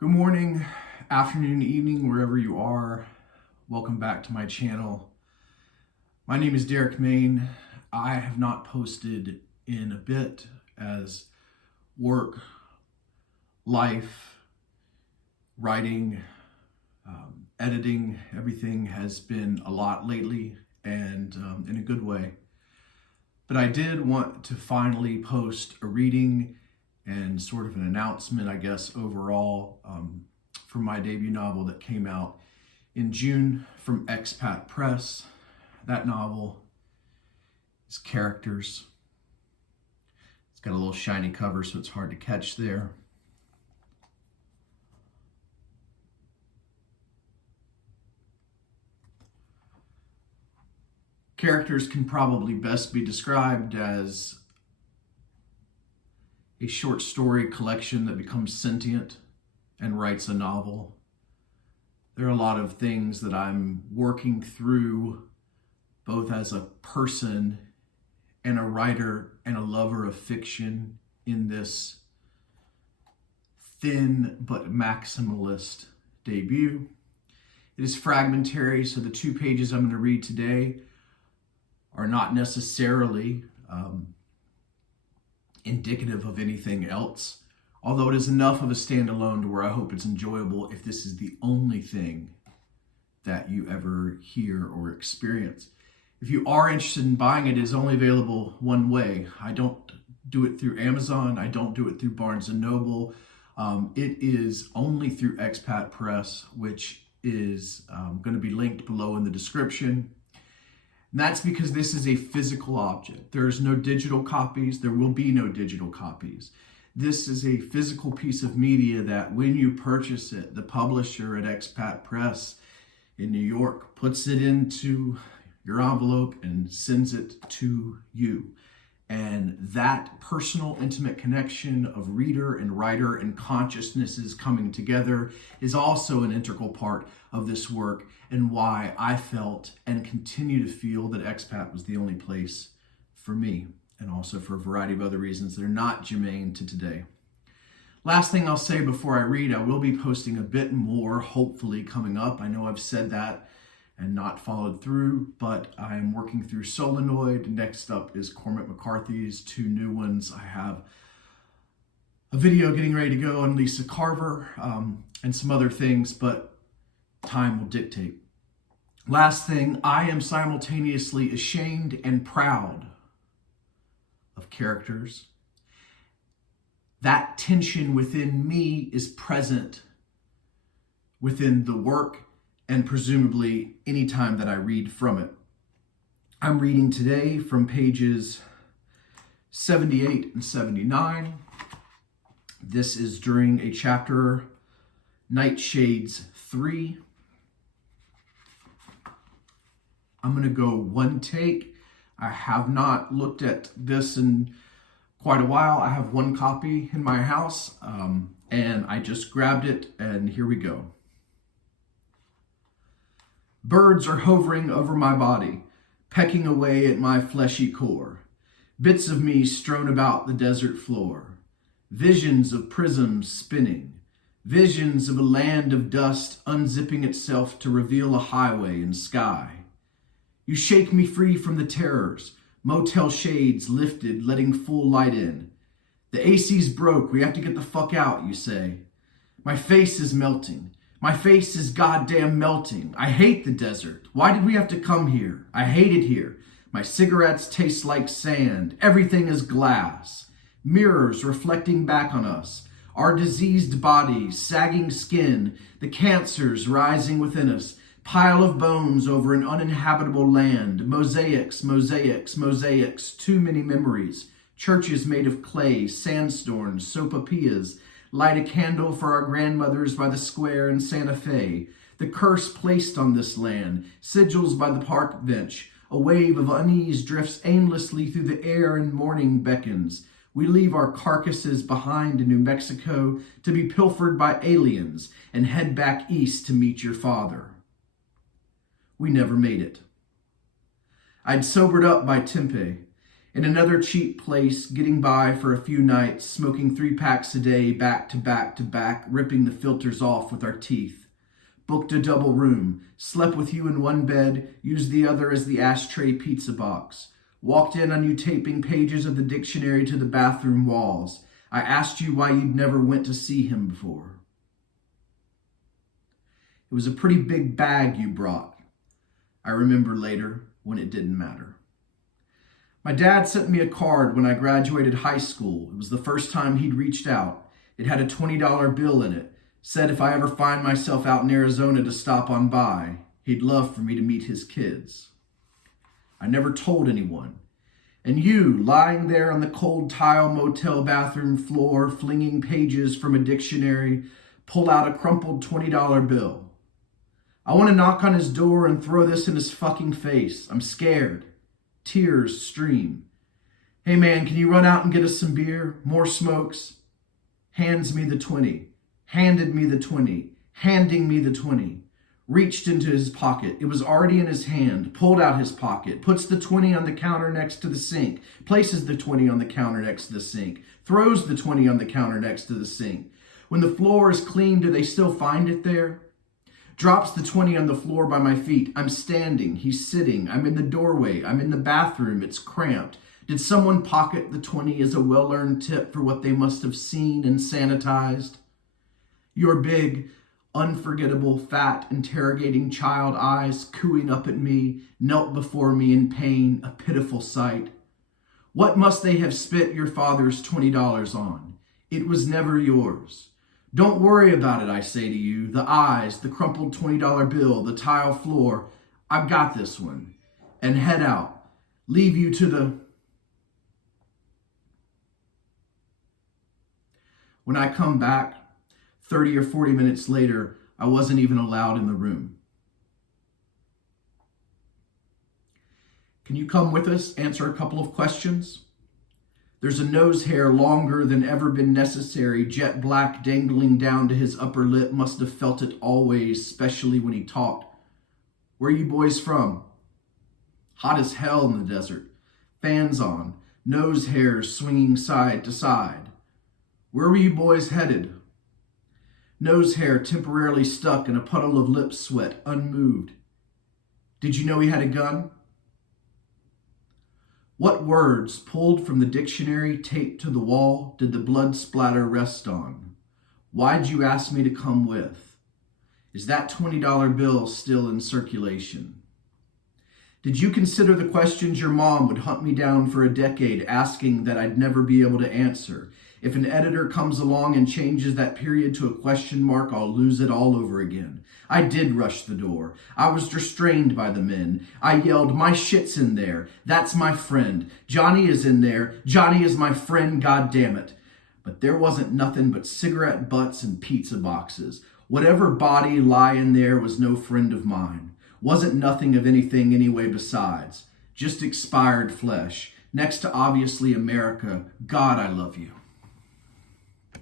Good morning, afternoon, evening, wherever you are. Welcome back to my channel. My name is Derek Main. I have not posted in a bit as work, life, writing, editing, everything has been a lot lately and in a good way. But I did want to finally post a reading and sort of an announcement, I guess, overall for my debut novel that came out in June from Expat Press. That novel is Characters. It's got a little shiny cover, so it's hard to catch there. Characters can probably best be described as a short story collection that becomes sentient and writes a novel. There are a lot of things that I'm working through, both as a person and a writer and a lover of fiction, in this thin but maximalist debut. It is fragmentary, so the 2 pages I'm going to read today are not necessarily indicative of anything else, although it is enough of a standalone to where I hope it's enjoyable if this is the only thing that you ever hear or experience. If you are interested in buying it, it is only available one way. I don't do it through Amazon. I don't do it through Barnes & Noble. It is only through Expat Press, which is going to be linked below in the description. And that's because this is a physical object. There is no digital copies. There will be no digital copies. This is a physical piece of media that when you purchase it, the publisher at Expat Press in New York puts it into your envelope and sends it to you. And that personal, intimate connection of reader and writer and consciousnesses coming together is also an integral part of this work, and why I felt and continue to feel that Expat was the only place for me, and also for a variety of other reasons that are not germane to today. Last thing I'll say before I read, I will be posting a bit more, hopefully, coming up. I know I've said that and not followed through, but I'm working through Solenoid. Next up is Cormac McCarthy's 2 new ones. I have a video getting ready to go on Lisa Carver and some other things, but time will dictate. Last thing, I am simultaneously ashamed and proud of Characters. That tension within me is present within the work and presumably any time that I read from it. I'm reading today from pages 78 and 79. This is during a chapter, Nightshades 3. I'm going to go one take. I have not looked at this in quite a while. I have one copy in my house, and I just grabbed it, and here we go. Birds are hovering over my body, pecking away at my fleshy core. Bits of me strewn about the desert floor. Visions of prisms spinning. Visions of a land of dust unzipping itself to reveal a highway and sky. You shake me free from the terrors. Motel shades lifted, letting full light in. The AC's broke. We have to get the fuck out, you say. My face is melting. My face is goddamn melting. I hate the desert. Why did we have to come here? I hate it here. My cigarettes taste like sand. Everything is glass. Mirrors reflecting back on us. Our diseased bodies, sagging skin, the cancers rising within us. Pile of bones over an uninhabitable land. Mosaics, mosaics, mosaics. Too many memories. Churches made of clay, sandstorms, sopapillas. Light a candle for our grandmothers by the square in Santa Fe. The curse placed on this land. Sigils by the park bench. A wave of unease drifts aimlessly through the air and morning beckons. We leave our carcasses behind in New Mexico to be pilfered by aliens and head back east to meet your father. We never made it. I'd sobered up by Tempe. In another cheap place, getting by for a few nights, smoking 3 packs a day, back to back to back, ripping the filters off with our teeth. Booked a double room, slept with you in one bed, used the other as the ashtray pizza box. Walked in on you taping pages of the dictionary to the bathroom walls. I asked you why you'd never went to see him before. It was a pretty big bag you brought. I remember later when it didn't matter. My dad sent me a card when I graduated high school. It was the first time he'd reached out. It had a $20 bill in it. Said if I ever find myself out in Arizona to stop on by, he'd love for me to meet his kids. I never told anyone. And you, lying there on the cold tile motel bathroom floor, flinging pages from a dictionary, pull out a crumpled $20 bill. I want to knock on his door and throw this in his fucking face. I'm scared. Tears stream. Hey man, can you run out and get us some beer? More smokes? Hands me the 20. Handed me the 20. Handing me the 20. Reached into his pocket. It was already in his hand. Pulled out his pocket. Puts the 20 on the counter next to the sink. Places the 20 on the counter next to the sink. Throws the 20 on the counter next to the sink. When the floor is clean, do they still find it there? Drops the 20 on the floor by my feet. I'm standing. He's sitting. I'm in the doorway. I'm in the bathroom. It's cramped. Did someone pocket the 20 as a well-earned tip for what they must have seen and sanitized? Your big, unforgettable, fat, interrogating child eyes cooing up at me, knelt before me in pain, a pitiful sight. What must they have spent your father's $20 on? It was never yours. Don't worry about it, I say to you. The eyes, the crumpled $20 bill, the tile floor. I've got this one. And head out. Leave you to the... When I come back, 30 or 40 minutes later, I wasn't even allowed in the room. Can you come with us, answer a couple of questions? There's a nose hair longer than ever been necessary, jet black dangling down to his upper lip. Must have felt it always, especially when he talked. Where are you boys from? Hot as hell in the desert. Fans on, nose hairs swinging side to side. Where were you boys headed? Nose hair temporarily stuck in a puddle of lip sweat, unmoved. Did you know he had a gun? What words, pulled from the dictionary taped to the wall, did the blood splatter rest on? Why'd you ask me to come with? Is that $20 bill still in circulation? Did you consider the questions your mom would hunt me down for a decade asking that I'd never be able to answer? If an editor comes along and changes that period to a question mark, I'll lose it all over again. I did rush the door. I was restrained by the men. I yelled, my shit's in there. That's my friend. Johnny is in there. Johnny is my friend, God damn it. But there wasn't nothing but cigarette butts and pizza boxes. Whatever body lie in there was no friend of mine. Wasn't nothing of anything anyway besides. Just expired flesh. Next to obviously America. God, I love you.